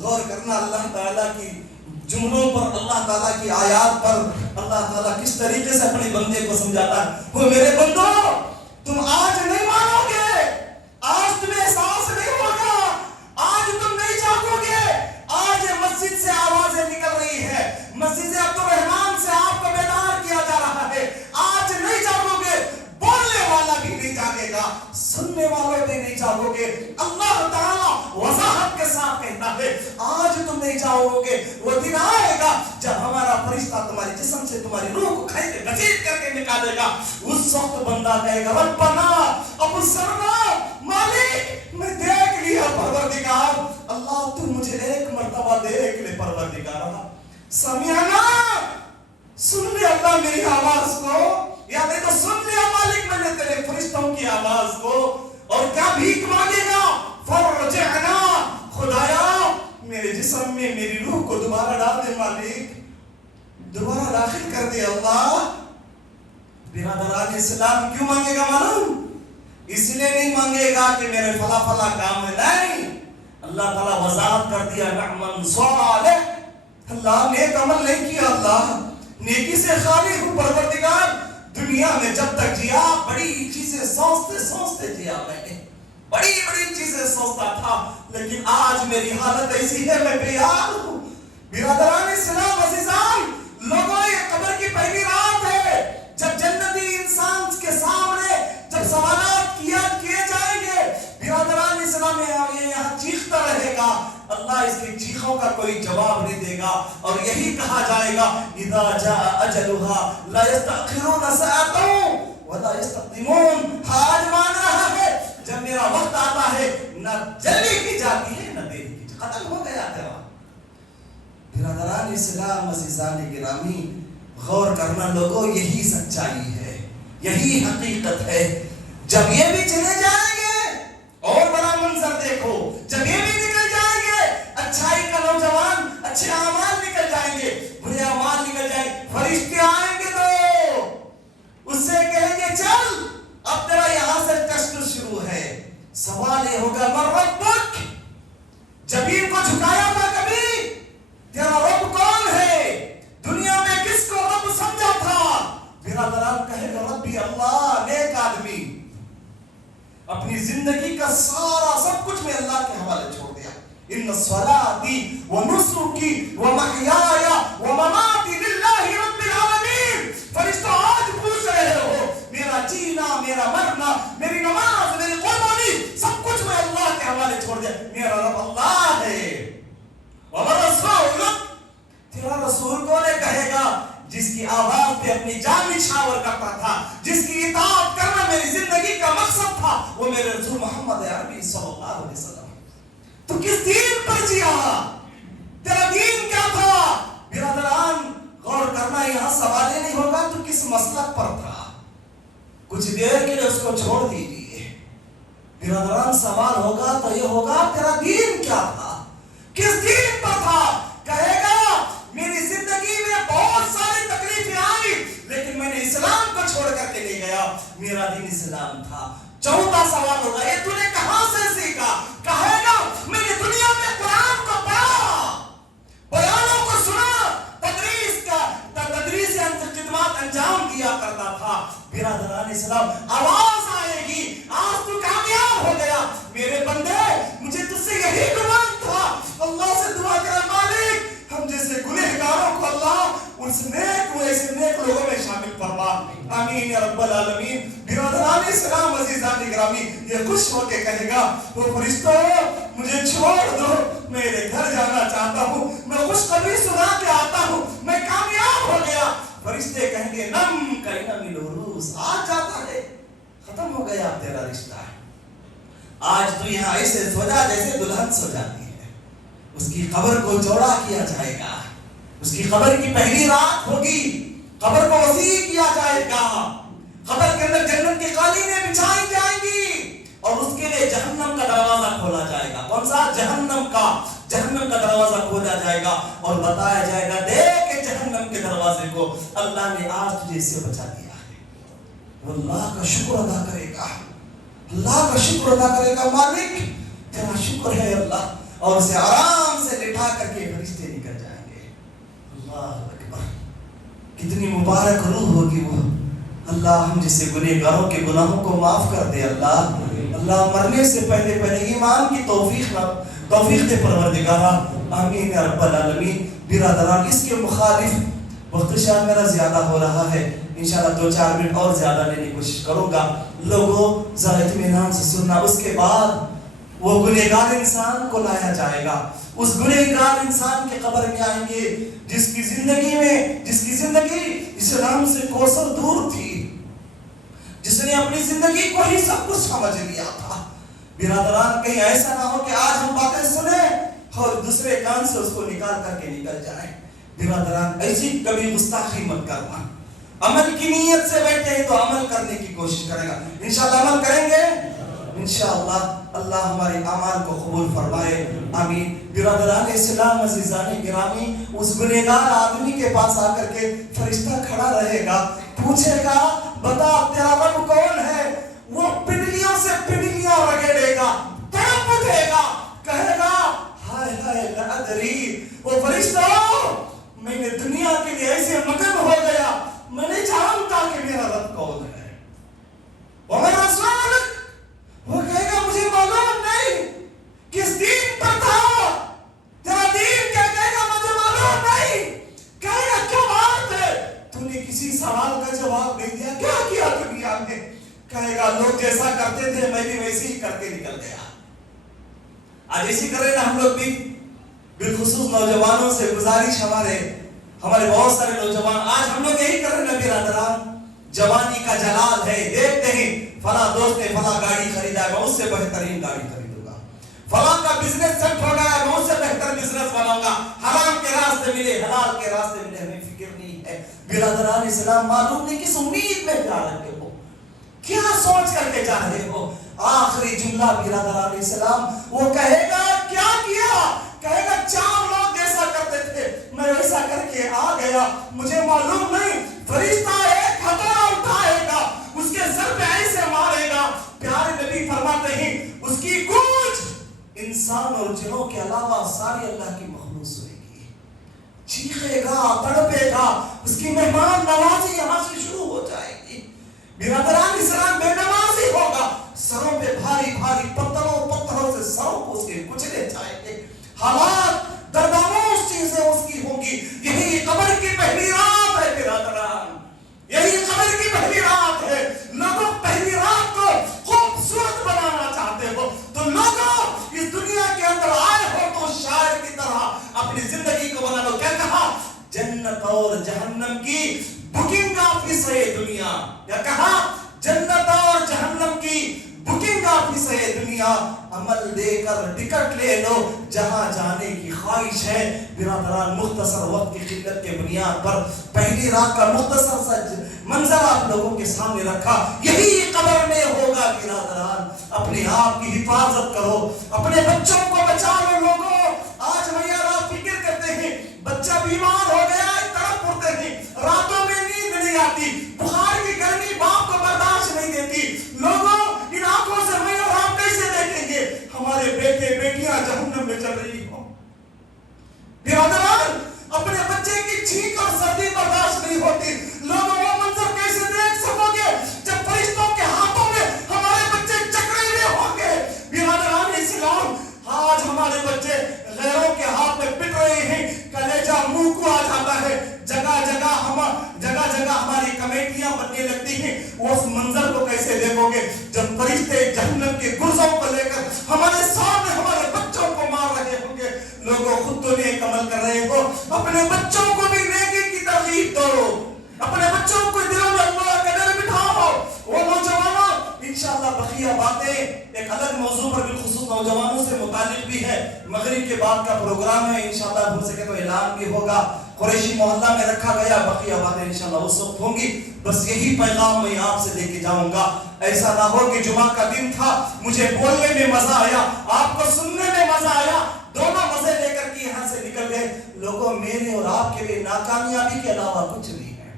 غور کرنا اللہ تعالیٰ کی جملوں پر، اللہ تعالیٰ کی آیات پر اللہ تعالیٰ کس طریقے سے اپنے بندے کو سمجھاتا ہے. وہ میرے بندو، تم آج نہیں مانو گے، آج تمہیں احساس نہیں ہوگا، آج تم نہیں جاگو گے. آج مسجد سے آوازیں نکل رہی ہے، مسجد عبد الرحمان سے آپ کو بیدار کیا جا رہا ہے. آج نہیں جاگو گے، بولنے والا بھی نہیں جاگے گا، سننے والے بھی نہیں جاگو گے. اللہ تعالیٰ وضاحت کے ساتھ کہتا ہے آج تم نہیں جاؤ گے. وہ دن آئے گا جب ہمارا فرشتہ تمہارے جسم سے تمہاری روح کو کھینچ کے گھسیٹ کر کے نکالے گا. اس وقت بندہ کہے گا ربنا ابصرنا، مالک میں دیکھ لیا پروردگار. اللہ تو مجھے ایک مرتبہ دیکھ لے پروردگار. سمعنا، سن لے اللہ میری آواز کو، یا نہیں تو سن لیا مالک میں نے تیرے فرشتوں کی آواز کو. اور کیا بھیک مانگے گا؟ فرجعنا، خدایا میرے جسم میں میری روح کو دوبارہ ڈال دے مالک، دوبارہ داخل کر دے اللہ. برادران اسلام کیوں مانگے گا معلوم؟ اس لیے نہیں مانگے گا کہ میرے فلا فلا کام ہے، نہیں. اللہ تعالیٰ وضاحت کر دیا نعمل صالح، اللہ نیک عمل نہیں کیا، اللہ نیکی سے خالی ہوں پروردگار. دنیا میں جب تک جیا بڑی چیزیں سوچتے سوچتے جیا، میں نے بڑی بڑی چیزیں سوچتا تھا، لیکن آج میری حالت ایسی ہے میں بے یار ہوں. برادران اسلام عزیزان، لوگوں یہ قبر کی پہلی رات ہے جب جنتی انسان کے سامنے جب سوالات کیے جائیں گے. برادران اسلام یہ یہاں چیختا رہے گا، اللہ اس کی چیخوں کا کوئی جواب نہیں دے گا، اور یہی کہا جائے گا اذا جاء اجلها لا يستأخرون ساعة ولا يستقدمون. آج مان رہا ہے جب میرا وقت آتا ہے نہ جلدی کی جاتی ہے نہ دیر کی، ختم ہو گیا تیرا. برادران اسلام عزیزان گرامی، غور کرنا لوگوں، یہی سچائی ہے، یہی حقیقت ہے. جب یہ بھی چلے جائیں گے، اور بڑا منظر دیکھو، جب یہ بھی نکل جائیں گے، اچھائی کا نوجوان، اچھے اعمال نکل جائیں گے، برے اعمال نکل جائیں گے، فرشتے آئیں گے تو اس سے کہیں گے چل اب تیرا یہاں سے ٹیسٹ شروع ہے. سوال یہ ہوگا من ربک، جبین کو جھکایا تھا کبھی؟ تیرا رب کون ہے؟ دنیا میں کس کو رب سمجھا تھا؟ برادران کہے گا ربی اللہ. نیک آدمی اپنی زندگی کا سارا سب کچھ میں اللہ کے حوالے چھوڑ دیا. ان صلاتی و نسکی و محیای و مماتی للہ رب العالمین. فرشتوں آج پوچھ رہے ہو، میرا جینا، میرا مرنا، میری نماز، میری قربانی، سب کچھ میں اللہ کے حوالے چھوڑ دیا. میرا رب اللہ ہے. تیرا رسول کون ہے؟ کہے گا جس کی آواز پہ اپنی جان نچھاور کرتا تھا، جس کی اطاعت کرنا میری زندگی کا مقصد تھا، وہ میرے رسول محمد عربی صلی اللہ علیہ وسلم. تو کس دین پر جیا؟ تیرا دین کیا تھا؟ برادران غور کرنا، یہاں سوال ہی نہیں ہوگا تو کس مسلک پر تھا. کچھ دیر کے لیے اس کو چھوڑ دیجیے. برادران سوال ہوگا تو یہ ہوگا تیرا دین کیا تھا، کس دین پر تھا؟ کہے گا میری زندگی میں بہت ساری تکلیفیں آئی لیکن میں نے اسلام کو چھوڑ کر کے نہیں گیا، میرا دین اسلام تھا. چوتھا سوال ہوگا یہ تو نے کہاں سے سیکھا؟ کہے گا میں نے دنیا میں قرآن کو پڑھا، بیانوں کو سنا، تدریس خدمات انجام دیا کرتا تھا. برادران اسلام آواز آئے گی آج تو کامیاب ہو گیا. میرے بندے مجھے تجھ سے یہی گمان تھا. اللہ سے دعا کرے مالک ہم جیسے گنہگاروں کو اللہ اس نیک ویسے نیک لوگوں میں شامل فرما. آمین یا رب العالمین. برادران اسلام عزیزان گرامی، یہ خوش ہو کے کہے گا وہ فرشتوں مجھے چھوڑ دو، میرے گھر جانا چاہتا ہوں، میں خوشخبری سنا کے آتا ہوں، میں کامیاب ہو گیا. فرشتے کہیں گے نم کئین من العروس، آج جاتا ہے، ختم ہو گیا تیرا رشتہ ہے. آج تو یہاں ایسے سو جا جیسے دلہن سو جاتی ہے. اس کی قبر کو چوڑا کیا جائے گا، اس کی قبر کی پہلی رات ہوگی، قبر کو وسیع کیا جائے گا، قبر کے اندر جنت کی قالینیں بچھائی جائیں گی اور اس کے لیے جہنم کا دروازہ کھولا جائے گا. کون سا؟ جہنم کا دروازہ کھولا جائے گا اور بتایا جائے گا دیکھ کہ جہنم کے دروازے کو اللہ نے آج تجھے سے بچا دیا ہے. وہ اللہ کا شکر ادا کرے گا، اللہ کا شکر ادا کرے گا. مالک تیرا شکر ہے اللہ، اور اسے آرام سے لٹا کر کے فرشتے نکل جائیں گے. اللہ اکبر، کتنی مبارک روح ہوگی وہ. اللہ ہم جیسے گنہگاروں کے گناہوں کو معاف کر دے. اللہ مرنے سے پہلے ایمان کی توفیق دے پروردگارا. آمین یا رب العالمین. برادران اس کے مخالف وقت شاید میرا زیادہ ہو رہا ہے، انشاءاللہ 2-4 منٹ اور زیادہ لینے کی کوشش کروں گا. لوگوں ذرا اطمینان سے سننا. اس کے بعد وہ گنہگار انسان کو لایا جائے گا. اس گنہگار انسان کے قبر میں آئیں گے جس کی زندگی اسلام سے کوسوں دور تھی، جس نے اپنی زندگی کو ہی سب کچھ سمجھ لیا تھا. برادران کہیں ایسا نہ ہو کہ آج ہم باتیں سنیں اور دوسرے کان سے اس کو نکال کر کے نکل جائیں. برادران ایسی کبھی گستاخی مت کرنا. عمل کی نیت سے بیٹھے ہیں تو عمل کرنے کی کوشش کرے گا. انشاءاللہ عمل کریں گے انشاءاللہ. اللہ ہمارے اعمال کو قبول فرمائے. آمین. برادران اسلام عزیزان گرامی، اس گنہگار آدمی کے پاس آ کر کے فرشتہ کھڑا رہے گا، پوچھے گا بتا تیرا رب کون ہے؟ وہ پنڈلیوں سے پنڈلیاں رگڑے گا، تڑپ اٹھے گا، کہے گا ہائے ہائے لا ادری. وہ فرشتہ کہے گا لوگ جیسا کرتے تھے میں بھی ویسے ہی کر کے نکل گیا. آج اسی کر رہے نا ہم لوگ بھی. بالخصوص نوجوانوں سے گزارش ہمارے بہت سارے نوجوان آج ہم لوگ یہی کر رہے ہیں برادران. جوانی کا جلال ہے, دیکھتے ہیں فلاں دوست نے فلاں گاڑی خریدا ہے, میں اس سے بہترین گاڑی خریدوں گا. فلاں کا بزنس سیٹ ہو گیا ہے, میں اس سے بہتر بزنس بناؤں گا. حرام کے راستے ملے, حلال کے راستے ملے, ہمیں فکر نہیں ہے. برادران اسلام معلوم نہیں کس امید میں جا رہے ہو, کیا سوچ کر کے جا رہے ہو. آخری جملہ برادران اسلام وہ کہے گا کیا کیا, کہے گا 4 لوگ جیسا کرتے تھے میں ویسا کر کے آ گیا. مجھے معلوم نہیں فرشتہ ایک ہتھوڑا اٹھائے گا, اس کے سر پہ ایسے مارے گا. پیارے نبی فرماتے ہیں اس کی گونج انسان اور جنوں کے علاوہ ساری اللہ کی مخلوق ہوئے گی. چیخے گا, تڑپے گا, اس کی مہمان نوازی یہاں سے شروع ہو جائے گی. برادران اسلام بے نمازی ہوگا, سروں پہ بھاری بھاری پتھروں سے سروں کو اس کے کچلے جائیں گے. حالات دردانوس چیزیں اس کی ہوں گی. یہی قبر کی پہلی رات ہے برادران, یہی قبر کی پہلی رات ہے. لوگوں پہلی رات کو خوبصورت بنانا چاہتے ہو تو لوگوں اس دنیا کے اندر آئے ہو تو شاعر کی طرح اپنی زندگی کو بنا لو. کیا کہا؟ جنت اور جہنم کی بکنگ آفس ہے دنیا. کیا کہا؟ جنت اور جہنم کی بکنگ آفس ہے دنیا. عمل دے کر ٹکٹ لے لو جہاں جانے کی خواہش ہے. برادران مختصر وقت کی قلت کے بنیاد پر پہلی رات کا مختصر سا منظر آپ لوگوں کے سامنے رکھا. یہی قبر میں ہوگا برادران. اپنے آپ کی حفاظت کرو, اپنے بچوں کو بچا لو. لوگوں آج بھیا آپ فکر کرتے ہیں بچہ بیمار ہو گیا, تڑپ اٹھتے ہیں, راتوں میں نیند نہیں آتی, بخار کی گرمی باپ کو برداشت نہیں دیتی. لوگوں ان آنکھوں سے میں اور آپ کیسے دیکھیں گے ہمارے بیٹے بیٹیاں جہنم میں چل رہی ہوں. برادران اپنے بچے کی چھینک اور سردی برداشت نہیں ہوتی. لوگوں وہ منظر کیسے دیکھ سکو گے جب فرشتوں کے ہاتھوں میں ہمارے بچے جکڑے ہوئے ہوں گے. برادران اسلام آج ہمارے بچے غیروں کے ہاتھ میں پٹ رہے ہیں, کلیجہ منہ کو آ جاتا ہے. جگہ جگہ ہماری کمیٹیاں بننے لگتی ہیں. اس منظر کو کیسے دیکھو گے جب فرشتے جہنم کے گرزوں کو لے کر ہمارے سامنے ہمارے بچوں کو مار رہے ہوں گے. لوگوں خود تو نیک عمل کر رہے ہو, اپنے بچوں کو بھی نیکی کی ترغیب دو, اپنے بچوں کو دلوں میں اللہ کا ڈر بٹھاؤ. وہ نوجوانوں انشاءاللہ بقیہ باتیں ایک الگ موضوع پر بالخصوص نوجوانوں سے متعلق بھی ہے. مغرب کے بعد کا پروگرام ہے, انشاءاللہ ہو سکے تو اعلان بھی ہوگا. قریشی محلہ میں رکھا گیا, بقیہ باتیں انشاءاللہ اس وقت ہوں گی. بس یہی پیغام میں آپ سے دے کے جاؤں گا. ایسا نہ ہو کہ جمعہ کا دن تھا, مجھے بولنے میں مزہ آیا, آپ کو سننے میں مزہ آیا, دونوں مزے لے کر کے یہاں سے نکل گئے. لوگوں میرے اور آپ کے لیے ناکامیابی کے علاوہ کچھ نہیں ہے.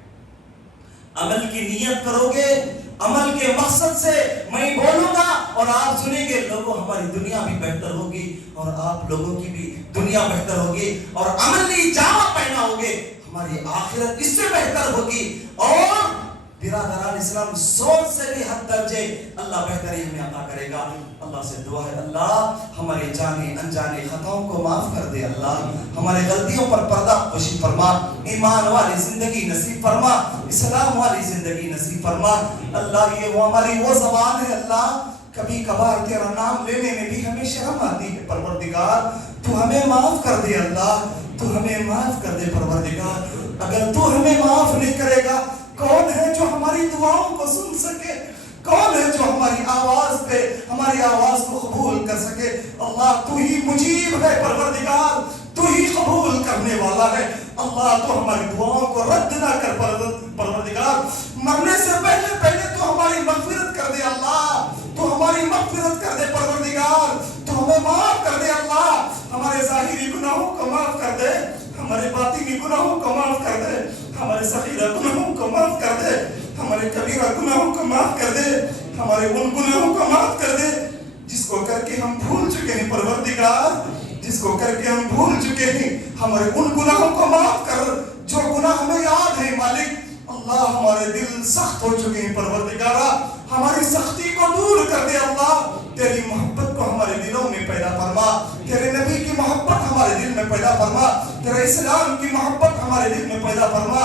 عمل کی نیت کرو گے, عمل کے مقصد سے میں بولوں گا اور آپ سنیں گے. لوگوں ہماری دنیا بھی بہتر ہوگی اور آپ لوگوں کی بھی دنیا بہتر ہوگی, اور عملی جامہ پہنا ہوگے, ہماری آخرت اس سے بہتر ہوگی. اور برادران اسلام سوچ سے بھی حد درجے اللہ بہتری ہمیں عطا کرے گا. اللہ سے دعا ہے اللہ ہمارے جانے انجانے خطاؤں کو معاف کر دے. اللہ ہمارے غلطیوں پر پردہ پوشی فرما, ایمان والی زندگی نصیب فرما, اسلام والی زندگی نصیب فرما. اللہ یہ وہ ہماری وہ زبان ہے اللہ کبھی کبھار تیرا نام لینے میں بھی ہمیں شرم آتی ہے. پروردگار تو ہمیں معاف کر دے, اللہ تو ہمیں معاف کر دے. پروردگار اگر تو ہمیں معاف نہیں کرے گا کون ہے جو ہماری دعاؤں کو سن سکے, کون ہے جو ہماری آواز پہ ہماری آواز کو قبول کر سکے. اللہ تو ہی مجیب ہے پروردگار, تو ہی قبول کرنے والا ہے. اللہ تو ہماری دعاؤں کو رد نہ کر پروردگار. مرنے سے پہلے تو ہماری مغفرت کر دے اللہ, تو ہماری مغفرت کر دے پروردگار, تو ہمیں معاف کر دے اللہ. ہمارے ظاہری گناہوں کو معاف کر دے, ہمارے باطنی گناہوں کو معاف کر دے, ہمارے صغیرہ گناہوں کو معاف کر دے, ہمارے کبیرہ گناہوں کو معاف کر دے, ہمارے ان گناہوں کو معاف کر دے جس کو کر کے ہم بھول چکے ہیں پروردگار, جس کو کر کے ہم بھول چکے ہیں. ہمارے ان گناہوں کو معاف کر جو گناہ ہمیں یاد ہے مالک. اللہ ہمارے دل سخت ہو چکے ہیں پروردگارا, ہماری سختی کو دور کر دے اللہ. تیری محبت کو ہمارے دلوں میں پیدا فرما, تیرے نبی کی محبت ہمارے دل میں پیدا فرما, تیرے اسلام کی محبت ہمارے دل میں پیدا فرما.